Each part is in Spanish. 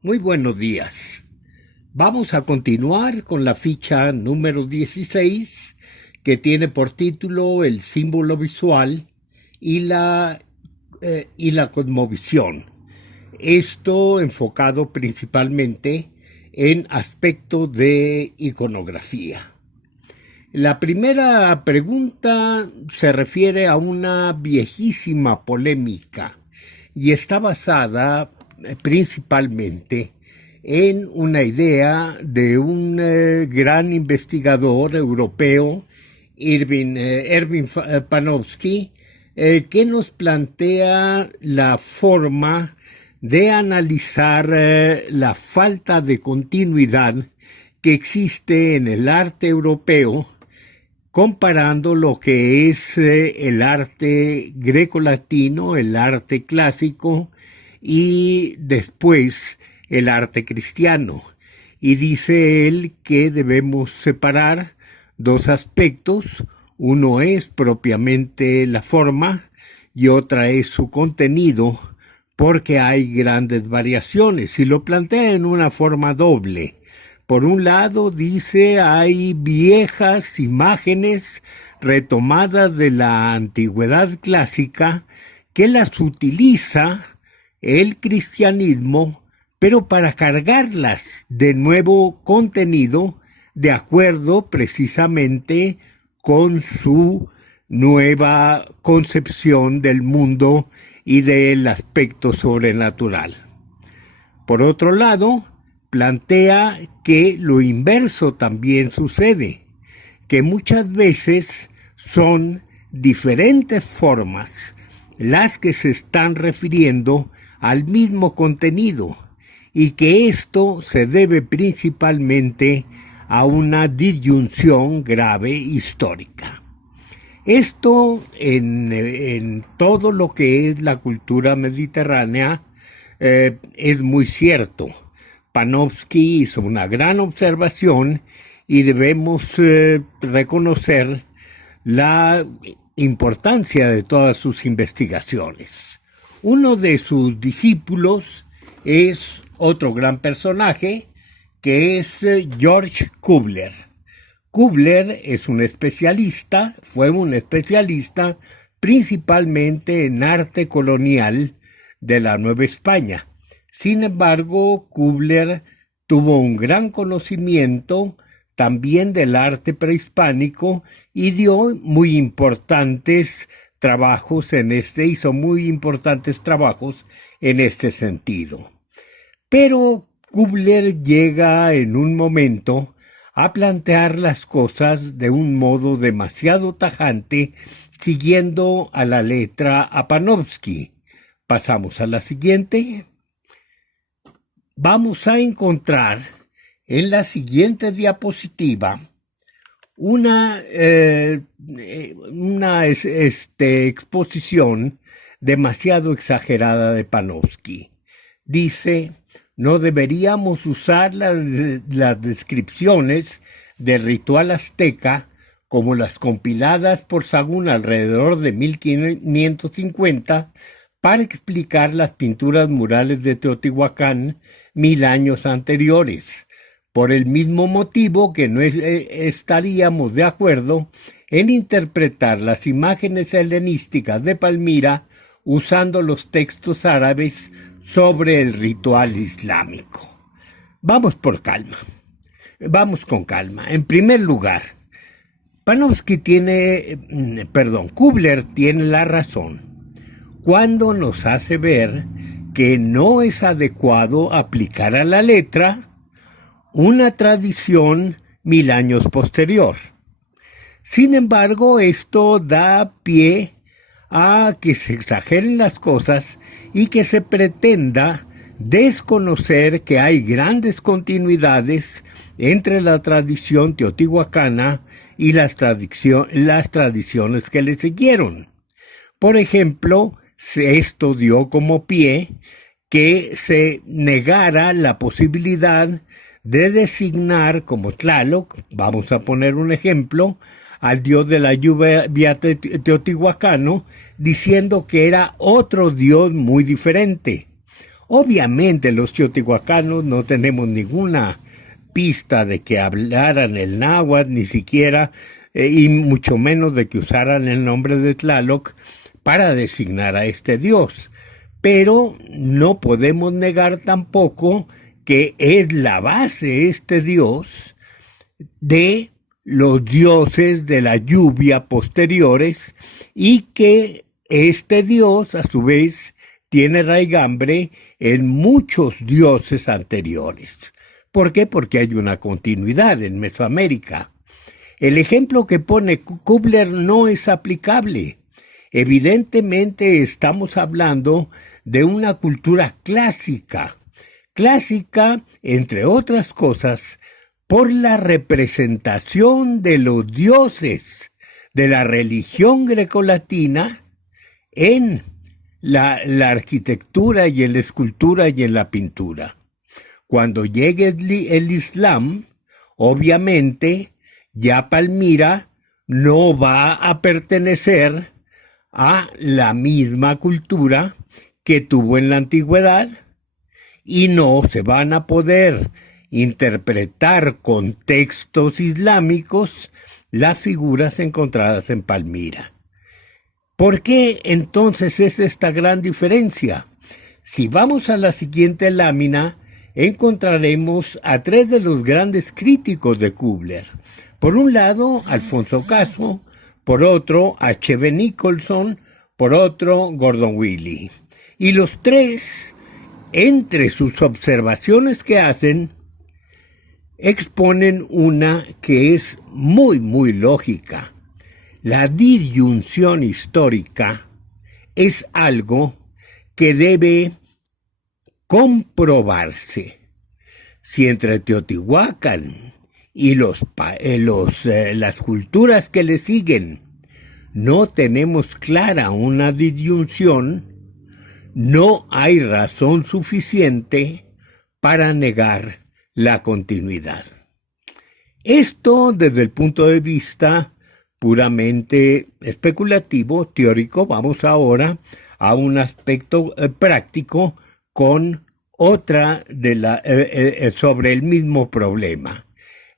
Muy buenos días. Vamos a continuar con la ficha número 16, que tiene por título el símbolo visual y la cosmovisión. Esto enfocado principalmente en aspectos de iconografía. La primera pregunta se refiere a una viejísima polémica y está basada principalmente en una idea de un gran investigador europeo, Erwin Panofsky, que nos plantea la forma de analizar la falta de continuidad que existe en el arte europeo, comparando lo que es el arte grecolatino, el arte clásico y después el arte cristiano. Y dice él que debemos separar dos aspectos. Uno es propiamente la forma y otra es su contenido, porque hay grandes variaciones y lo plantea en una forma doble. Por un lado, dice, hay viejas imágenes retomadas de la antigüedad clásica que las utiliza el cristianismo, pero para cargarlas de nuevo contenido de acuerdo precisamente con su nueva concepción del mundo y del aspecto sobrenatural. Por otro lado, plantea que lo inverso también sucede, que muchas veces son diferentes formas las que se están refiriendo al mismo contenido y que esto se debe principalmente a una disyunción grave histórica. Esto en todo lo que es la cultura mediterránea es muy cierto. Panofsky hizo una gran observación y debemos reconocer la importancia de todas sus investigaciones. Uno de sus discípulos es otro gran personaje, que es George Cuvier. Cuvier es un especialista, fue un especialista principalmente en arte colonial de la Nueva España. Sin embargo, Cuvier tuvo un gran conocimiento también del arte prehispánico y dio muy importantes trabajos hizo muy importantes trabajos en este sentido. Pero Cuvier llega en un momento a plantear las cosas de un modo demasiado tajante, siguiendo a la letra a Panofsky. Pasamos a la siguiente. Vamos a encontrar en la siguiente diapositiva una exposición demasiado exagerada de Panofsky. Dice, no deberíamos usar las descripciones del ritual azteca como las compiladas por Sahagún alrededor de 1550 para explicar las pinturas murales de Teotihuacán 1000 años anteriores, por el mismo motivo que no estaríamos de acuerdo en interpretar las imágenes helenísticas de Palmira usando los textos árabes sobre el ritual islámico. Vamos con calma. En primer lugar, Cuvier tiene la razón cuando nos hace ver que no es adecuado aplicar a la letra una tradición 1000 años posterior. Sin embargo, esto da pie a que se exageren las cosas y que se pretenda desconocer que hay grandes continuidades entre la tradición teotihuacana y las tradiciones que le siguieron. Por ejemplo, esto dio como pie que se negara la posibilidad de designar como Tlaloc, vamos a poner un ejemplo, al dios de la lluvia teotihuacano, diciendo que era otro dios muy diferente. Obviamente los teotihuacanos no tenemos ninguna pista de que hablaran el náhuatl, ni siquiera, y mucho menos de que usaran el nombre de Tlaloc para designar a este dios. Pero no podemos negar tampoco que es la base este dios de los dioses de la lluvia posteriores y que este dios a su vez tiene raigambre en muchos dioses anteriores. ¿Por qué? Porque hay una continuidad en Mesoamérica. El ejemplo que pone Kubler no es aplicable. Evidentemente estamos hablando de una cultura clásica, entre otras cosas, por la representación de los dioses de la religión grecolatina en la arquitectura y en la escultura y en la pintura. Cuando llegue el Islam, obviamente, ya Palmira no va a pertenecer a la misma cultura que tuvo en la antigüedad y no se van a poder interpretar con textos islámicos las figuras encontradas en Palmira. ¿Por qué entonces es esta gran diferencia? Si vamos a la siguiente lámina, encontraremos a tres de los grandes críticos de Kubler. Por un lado, Alfonso Caso, por otro, H.B. Nicholson, por otro, Gordon Willie. Y los tres, entre sus observaciones que hacen, exponen una que es muy, muy lógica. La disyunción histórica es algo que debe comprobarse. Si entre Teotihuacán y las culturas que le siguen no tenemos clara una disyunción, no hay razón suficiente para negar la continuidad. Esto desde el punto de vista puramente especulativo, teórico. Vamos ahora a un aspecto práctico con otra sobre el mismo problema.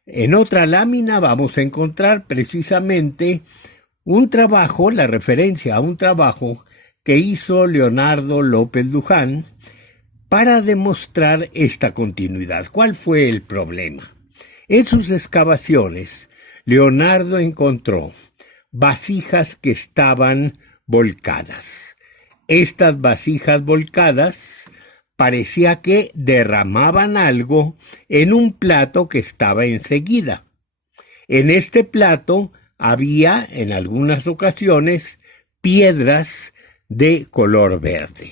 En otra lámina vamos a encontrar precisamente un trabajo, la referencia a un trabajo que hizo Leonardo López Luján para demostrar esta continuidad. ¿Cuál fue el problema? En sus excavaciones, Leonardo encontró vasijas que estaban volcadas. Estas vasijas volcadas parecía que derramaban algo en un plato que estaba enseguida. En este plato había, en algunas ocasiones, piedras de color verde.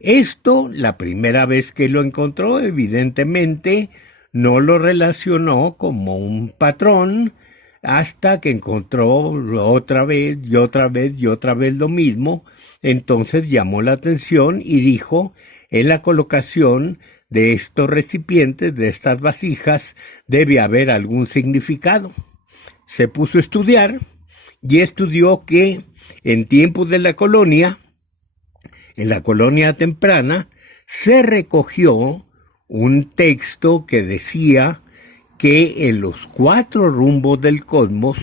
Esto, la primera vez que lo encontró, evidentemente, no lo relacionó como un patrón, hasta que encontró otra vez y otra vez y otra vez lo mismo. Entonces llamó la atención y dijo: en la colocación de estos recipientes, de estas vasijas, debe haber algún significado. Se puso a estudiar y estudió que en tiempos de la colonia, en la colonia temprana, se recogió un texto que decía que en los 4 rumbos del cosmos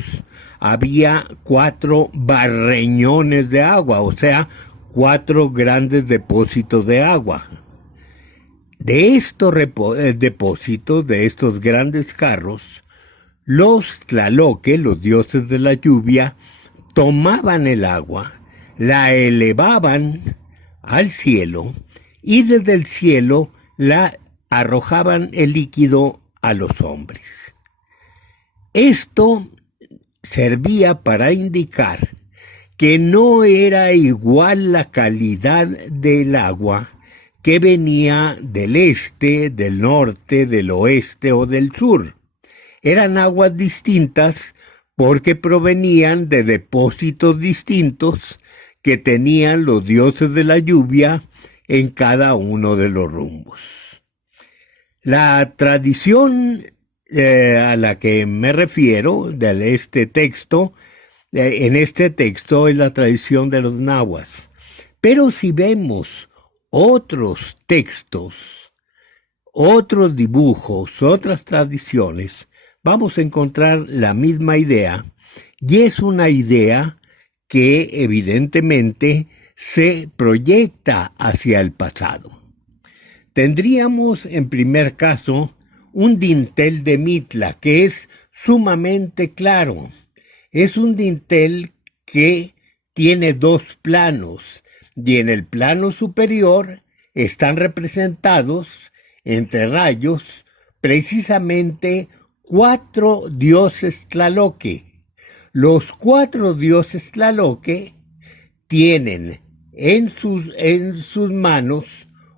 había 4 barreñones de agua, o sea, 4 grandes depósitos de agua. De estos depósitos, de estos grandes jarros, los tlaloques, los dioses de la lluvia, tomaban el agua, la elevaban al cielo y desde el cielo la arrojaban el líquido a los hombres. Esto servía para indicar que no era igual la calidad del agua que venía del este, del norte, del oeste o del sur. Eran aguas distintas porque provenían de depósitos distintos que tenían los dioses de la lluvia en cada uno de los rumbos. La tradición a la que me refiero de este texto, en este texto es la tradición de los nahuas. Pero si vemos otros textos, otros dibujos, otras tradiciones, vamos a encontrar la misma idea, y es una idea que evidentemente se proyecta hacia el pasado. Tendríamos en primer caso un dintel de Mitla, que es sumamente claro. Es un dintel que tiene dos planos, y en el plano superior están representados, entre rayos, precisamente 4 dioses Tlaloque. Los 4 dioses Tlaloque tienen en sus manos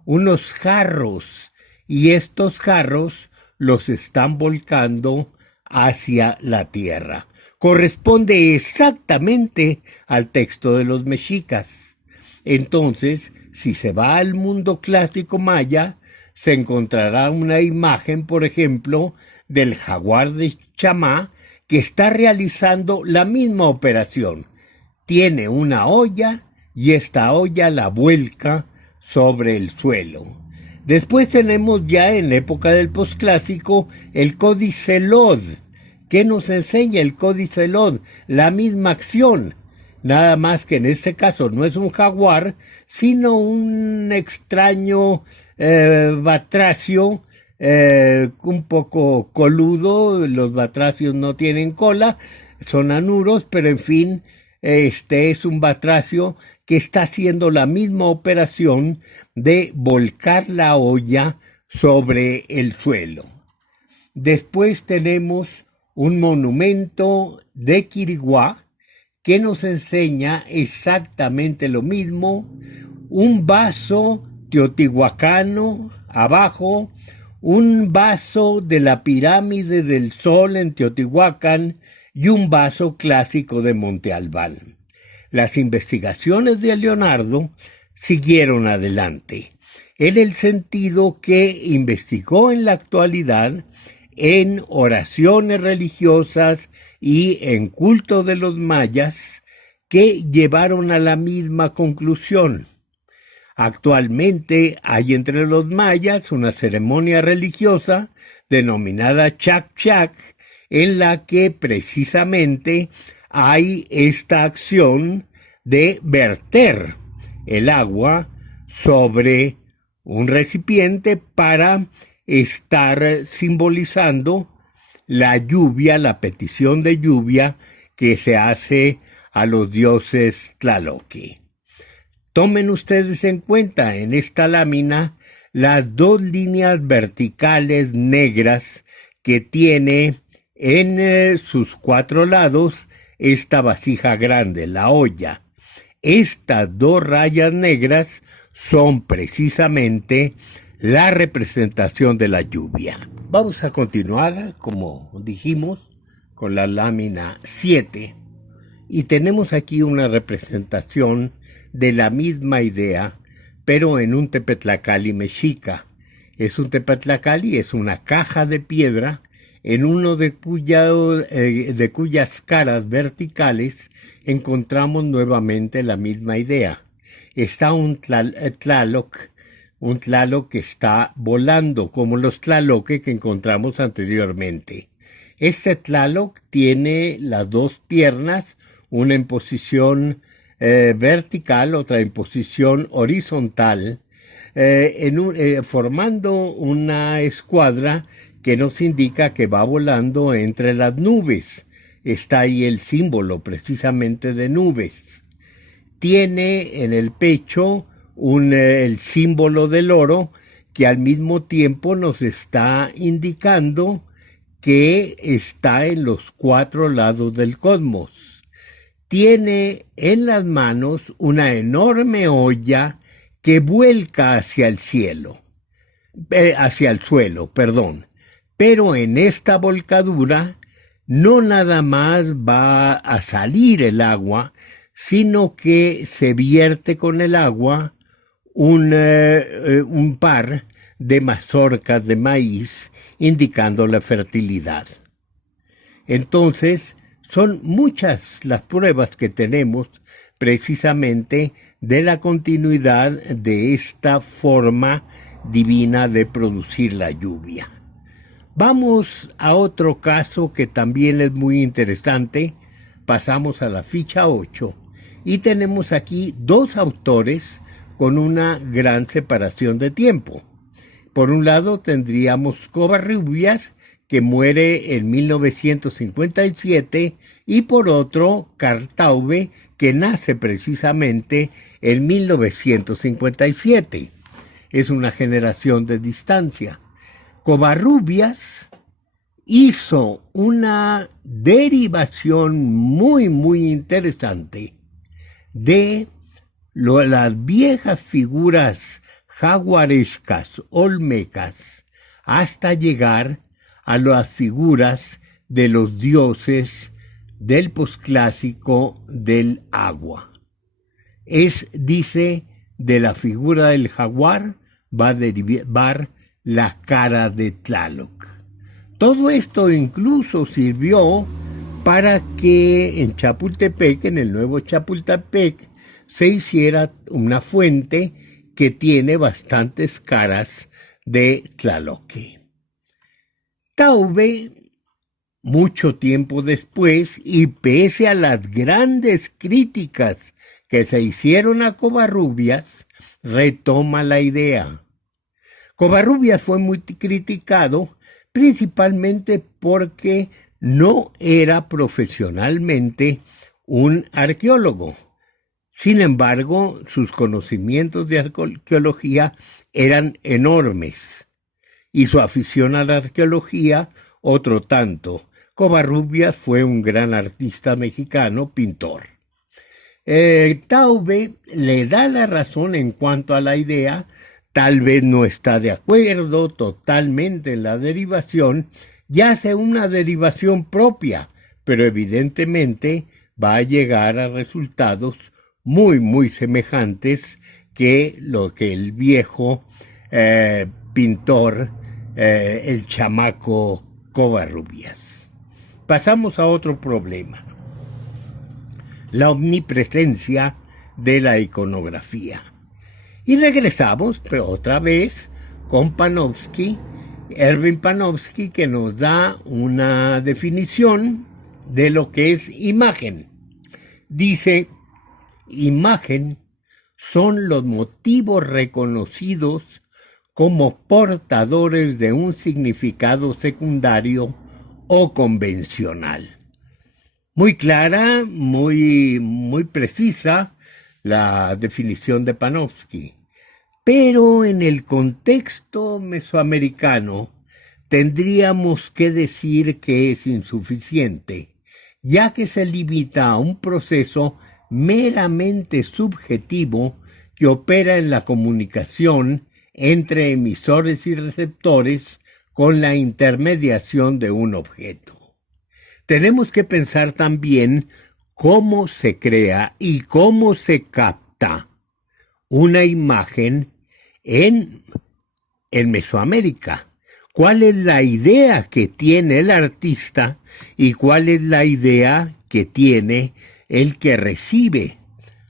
unos jarros, y estos jarros los están volcando hacia la tierra. Corresponde exactamente al texto de los mexicas. Entonces, si se va al mundo clásico maya, se encontrará una imagen, por ejemplo, del jaguar de Chamá, que está realizando la misma operación. Tiene una olla y esta olla la vuelca sobre el suelo. Después tenemos ya en la época del posclásico el Códice Lod. ¿Qué nos enseña el Códice Lod? La misma acción, nada más que en este caso no es un jaguar, sino un extraño batracio, un poco coludo. Los batracios no tienen cola, son anuros, pero en fin, este es un batracio que está haciendo la misma operación de volcar la olla sobre el suelo. Después tenemos un monumento de Quiriguá que nos enseña exactamente lo mismo, un vaso teotihuacano abajo, un vaso de la pirámide del Sol en Teotihuacán y un vaso clásico de Monte Albán. Las investigaciones de Leonardo siguieron adelante, en el sentido que investigó en la actualidad en oraciones religiosas y en culto de los mayas que llevaron a la misma conclusión. Actualmente hay entre los mayas una ceremonia religiosa denominada Chac Chac, en la que precisamente hay esta acción de verter el agua sobre un recipiente para estar simbolizando la lluvia, la petición de lluvia que se hace a los dioses Tlaloque. Tomen ustedes en cuenta en esta lámina las 2 líneas verticales negras que tiene en sus 4 lados esta vasija grande, la olla. Estas 2 rayas negras son precisamente la representación de la lluvia. Vamos a continuar, como dijimos, con la lámina 7, y tenemos aquí una representación de la misma idea, pero en un tepetlacali mexica. Es un tepetlacali, es una caja de piedra, en uno de cuyas caras verticales encontramos nuevamente la misma idea. Está un tlaloc que está volando, como los tlaloque que encontramos anteriormente. Este tlaloc tiene las 2 piernas, una en posición vertical, otra en posición horizontal, formando una escuadra que nos indica que va volando entre las nubes. Está ahí el símbolo precisamente de nubes. Tiene en el pecho el símbolo del oro, que al mismo tiempo nos está indicando que está en los 4 lados del cosmos. Tiene en las manos una enorme olla que vuelca hacia el suelo, pero en esta volcadura no nada más va a salir el agua, sino que se vierte con el agua un par de mazorcas de maíz, indicando la fertilidad. Entonces, son muchas las pruebas que tenemos precisamente de la continuidad de esta forma divina de producir la lluvia. Vamos a otro caso que también es muy interesante. Pasamos a la ficha 8 y tenemos aquí dos autores con una gran separación de tiempo. Por un lado tendríamos Covarrubias, que muere en 1957, y por otro Carl Taube, que nace precisamente en 1957. Es una generación de distancia. Covarrubias hizo una derivación muy, muy interesante de las viejas figuras jaguarescas, olmecas, hasta llegar a las figuras de los dioses del posclásico del agua. Dice, de la figura del jaguar va a derivar la cara de Tlaloc. Todo esto incluso sirvió para que en Chapultepec, en el nuevo Chapultepec, se hiciera una fuente que tiene bastantes caras de Tlaloc. Taube, mucho tiempo después, y pese a las grandes críticas que se hicieron a Covarrubias, retoma la idea. Covarrubias fue muy criticado principalmente porque no era profesionalmente un arqueólogo. Sin embargo, sus conocimientos de arqueología eran enormes y su afición a la arqueología otro tanto. Covarrubias fue un gran artista mexicano, pintor. Taube le da la razón en cuanto a la idea. Tal vez no está de acuerdo totalmente en la derivación y hace una derivación propia, pero evidentemente va a llegar a resultados muy, muy semejantes que lo que el viejo pintor, el chamaco Covarrubias. Pasamos a otro problema: la omnipresencia de la iconografía. Y regresamos, pero otra vez, con Panofsky, Erwin Panofsky, que nos da una definición de lo que es imagen. Dice: imagen son los motivos reconocidos como portadores de un significado secundario o convencional. Muy clara, muy precisa la definición de Panofsky. Pero en el contexto mesoamericano tendríamos que decir que es insuficiente, ya que se limita a un proceso meramente subjetivo que opera en la comunicación entre emisores y receptores con la intermediación de un objeto. Tenemos que pensar también cómo se crea y cómo se capta una imagen en Mesoamérica. ¿Cuál es la idea que tiene el artista y cuál es la idea que tiene el que recibe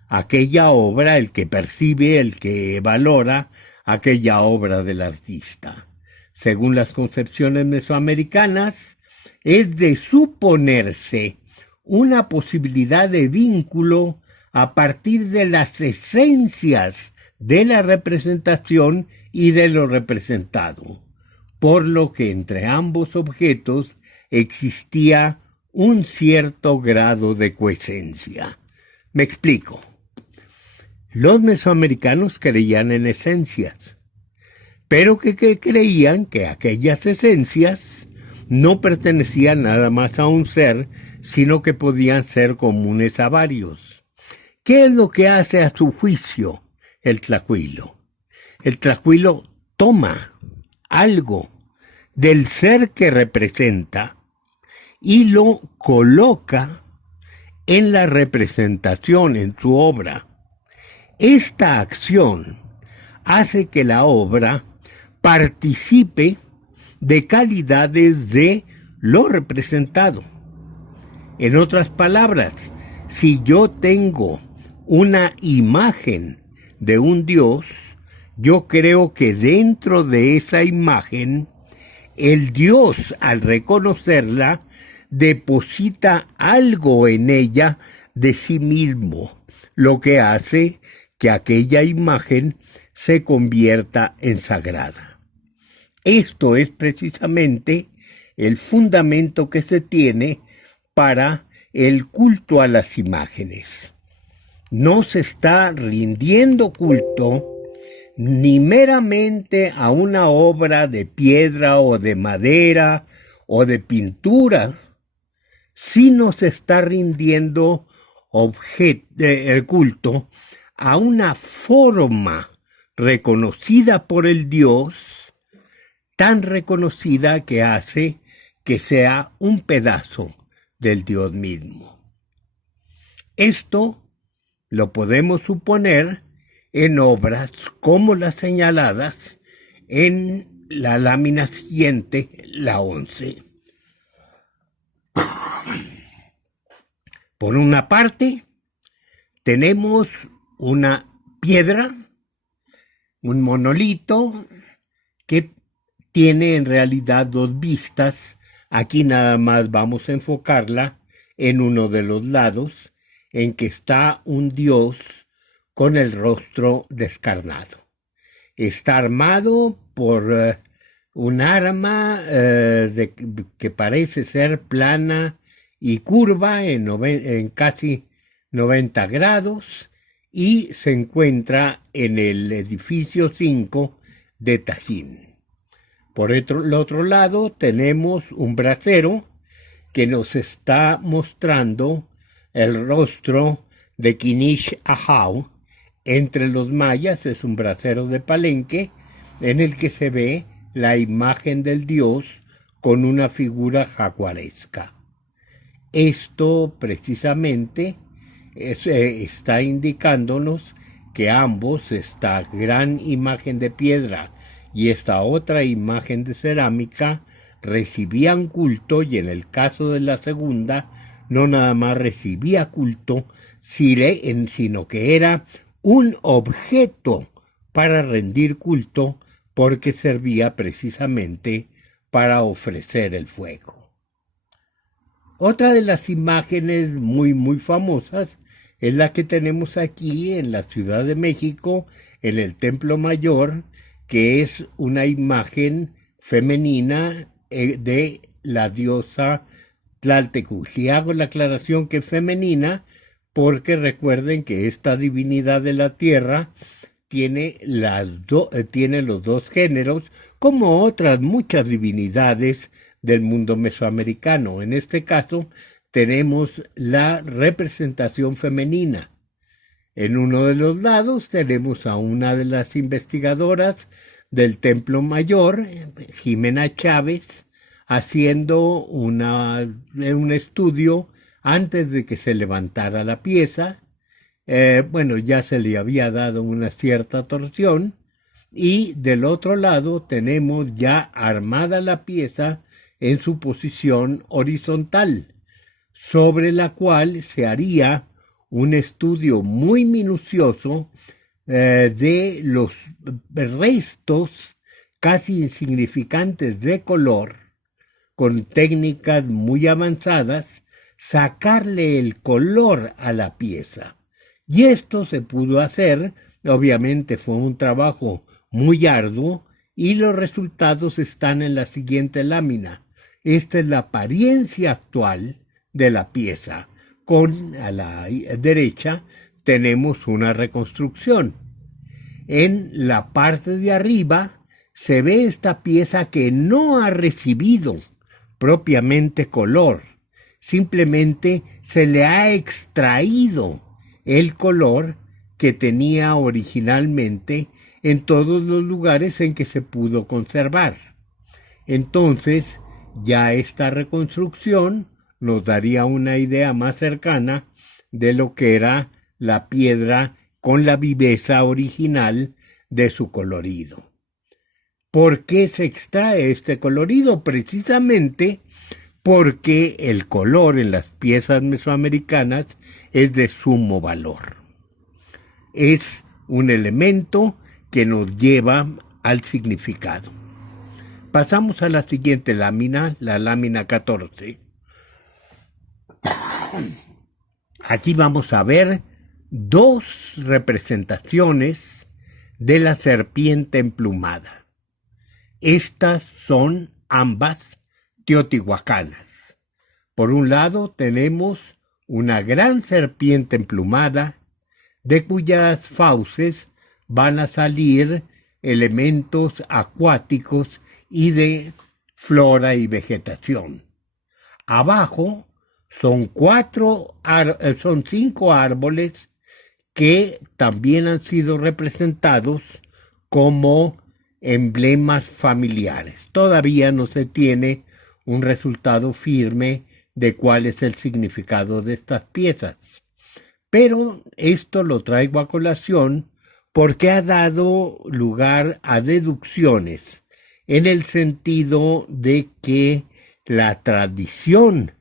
aquella obra, el que percibe, el que valora aquella obra del artista? Según las concepciones mesoamericanas, es de suponerse una posibilidad de vínculo a partir de las esencias de la representación y de lo representado, por lo que entre ambos objetos existía un cierto grado de coesencia. Me explico. Los mesoamericanos creían en esencias, pero que creían que aquellas esencias no pertenecían nada más a un ser, sino que podían ser comunes a varios. ¿Qué es lo que hace a su juicio el tlacuilo? El tlacuilo toma algo del ser que representa y lo coloca en la representación, en su obra. Esta acción hace que la obra participe de calidades de lo representado. En otras palabras, si yo tengo una imagen de un Dios, yo creo que dentro de esa imagen, el Dios, al reconocerla, deposita algo en ella de sí mismo, lo que hace que aquella imagen se convierta en sagrada. Esto es precisamente el fundamento que se tiene para el culto a las imágenes. No se está rindiendo culto ni meramente a una obra de piedra o de madera o de pintura, sino se está rindiendo el culto a una forma reconocida por el Dios, tan reconocida que hace que sea un pedazo del Dios mismo. Esto lo podemos suponer en obras como las señaladas en la lámina siguiente, la 11. Por una parte, tenemos una piedra, un monolito, que tiene en realidad dos vistas. Aquí nada más vamos a enfocarla en uno de los lados, en que está un Dios con el rostro descarnado. Está armado por un arma que parece ser plana y curva en casi 90 grados, y se encuentra en el edificio 5 de Tajín. Por el otro lado tenemos un brasero que nos está mostrando el rostro de Kinish Ahau. Entre los mayas es un brasero de Palenque en el que se ve la imagen del dios con una figura jaguaresca. Esto precisamente está indicándonos que ambos, esta gran imagen de piedra y esta otra imagen de cerámica, recibían culto, y en el caso de la segunda no nada más recibía culto, sino que era un objeto para rendir culto, porque servía precisamente para ofrecer el fuego. Otra de las imágenes muy famosas es la que tenemos aquí en la Ciudad de México, en el Templo Mayor, que es una imagen femenina de la diosa Tlaltecutli. Hago la aclaración que es femenina porque recuerden que esta divinidad de la tierra tiene los dos géneros, como otras muchas divinidades del mundo mesoamericano. En este caso tenemos la representación femenina. En uno de los lados tenemos a una de las investigadoras del Templo Mayor, Jimena Chávez, haciendo un estudio antes de que se levantara la pieza. Ya se le había dado una cierta torsión, y del otro lado tenemos ya armada la pieza en su posición horizontal, sobre la cual se haría un estudio muy minucioso de los restos casi insignificantes de color, con técnicas muy avanzadas, sacarle el color a la pieza. Y esto se pudo hacer, obviamente fue un trabajo muy arduo, y los resultados están en la siguiente lámina. Esta es la apariencia actual de la pieza. A la derecha tenemos una reconstrucción. En la parte de arriba se ve esta pieza que no ha recibido propiamente color, simplemente se le ha extraído el color que tenía originalmente en todos los lugares en que se pudo conservar. Entonces, ya esta reconstrucción nos daría una idea más cercana de lo que era la piedra con la viveza original de su colorido. ¿Por qué se extrae este colorido? Precisamente porque el color en las piezas mesoamericanas es de sumo valor. es un elemento que nos lleva al significado. Pasamos a la siguiente lámina, la lámina 14. Aquí vamos a ver dos representaciones de la serpiente emplumada. Estas son ambas teotihuacanas. Por un lado tenemos una gran serpiente emplumada, de cuyas fauces van a salir elementos acuáticos y de flora y vegetación. Abajo son 5 árboles que también han sido representados como emblemas familiares. Todavía no se tiene un resultado firme de cuál es el significado de estas piezas. Pero esto lo traigo a colación porque ha dado lugar a deducciones en el sentido de que la tradición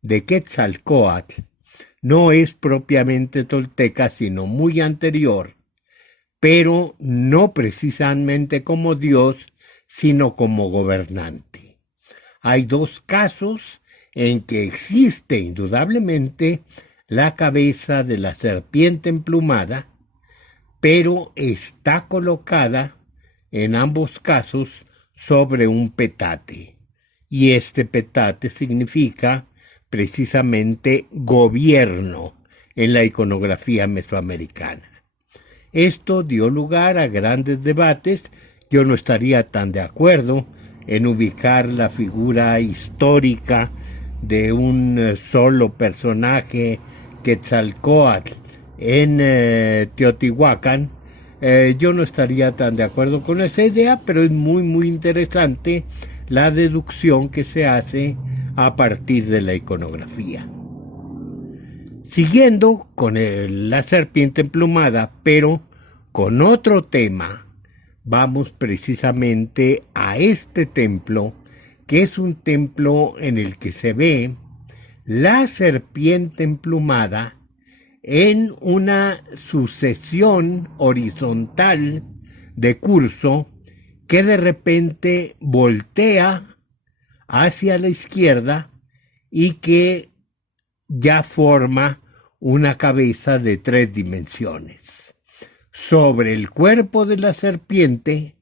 de Quetzalcóatl no es propiamente tolteca, sino muy anterior, pero no precisamente como Dios, sino como gobernante. Hay dos casos en que existe indudablemente la cabeza de la serpiente emplumada, pero está colocada en ambos casos sobre un petate, y este petate significa precisamente gobierno en la iconografía mesoamericana. Esto dio lugar a grandes debates. Yo no estaría tan de acuerdo en ubicar la figura histórica de un solo personaje, Quetzalcóatl, en Teotihuacán. Yo no estaría tan de acuerdo con esa idea, pero es muy interesante la deducción que se hace a partir de la iconografía. Siguiendo con la serpiente emplumada, pero con otro tema, vamos precisamente a este templo, que es un templo en el que se ve la serpiente emplumada en una sucesión horizontal de curso que de repente voltea hacia la izquierda y que ya forma una cabeza de 3 dimensiones. Sobre el cuerpo de la serpiente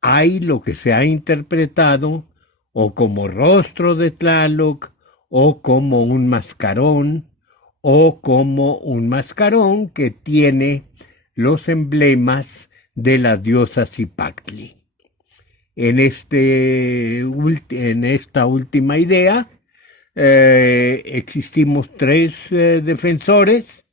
hay lo que se ha interpretado o como rostro de Tlaloc, o como un mascarón, o como un mascarón que tiene los emblemas de las diosas Zipactli. En esta última idea existimos 3 defensores,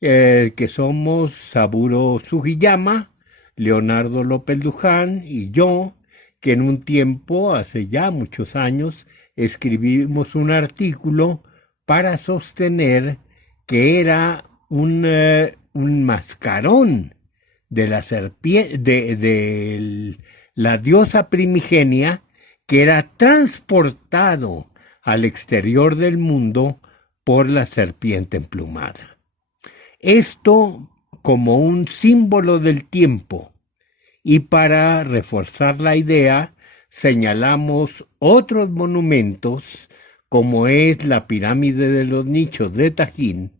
que somos Saburo Sugiyama, Leonardo López Luján y yo, que en un tiempo, hace ya muchos años, escribimos un artículo para sostener que era un mascarón de la serpiente, de la diosa primigenia, que era transportado al exterior del mundo por la serpiente emplumada. Esto como un símbolo del tiempo, y para reforzar la idea señalamos otros monumentos, como es la pirámide de los nichos de Tajín,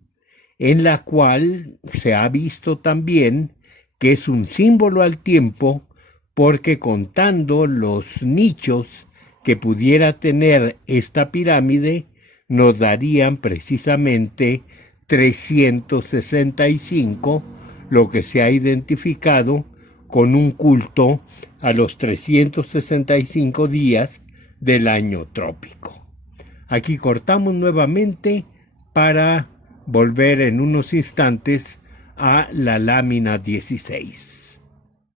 en la cual se ha visto también que es un símbolo al tiempo, porque contando los nichos que pudiera tener esta pirámide, nos darían precisamente 365, lo que se ha identificado con un culto a los 365 días del año trópico. Aquí cortamos nuevamente para volver en unos instantes a la lámina 16.